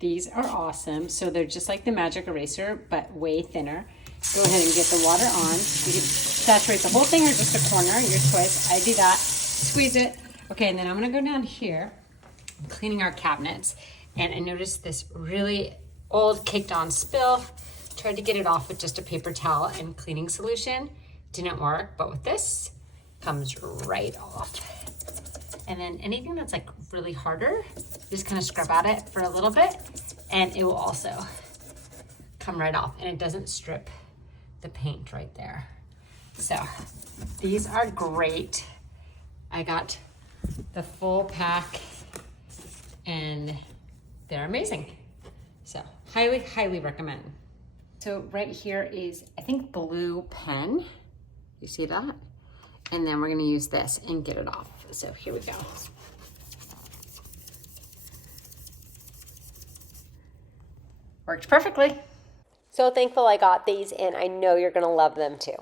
These are awesome. So they're just like the magic eraser, but way thinner. Go ahead and get the water on. You can saturate the whole thing or just a corner, your choice. I do that. Squeeze it. Okay, and then I'm gonna go down here, cleaning our cabinets. And I noticed this really old caked on spill. Tried to get it off with just a paper towel and cleaning solution. Didn't work, but with this, comes right off. And then anything that's like really harder, just kind of scrub at it for a little bit and it will also come right off, and it doesn't strip the paint right there. So these are great. I got the full pack and they're amazing. So highly, highly recommend. So right here is, I think, blue pen. You see that? And then we're gonna use this and get it off. So here we go. Worked perfectly. So thankful I got these, and I know you're gonna love them too.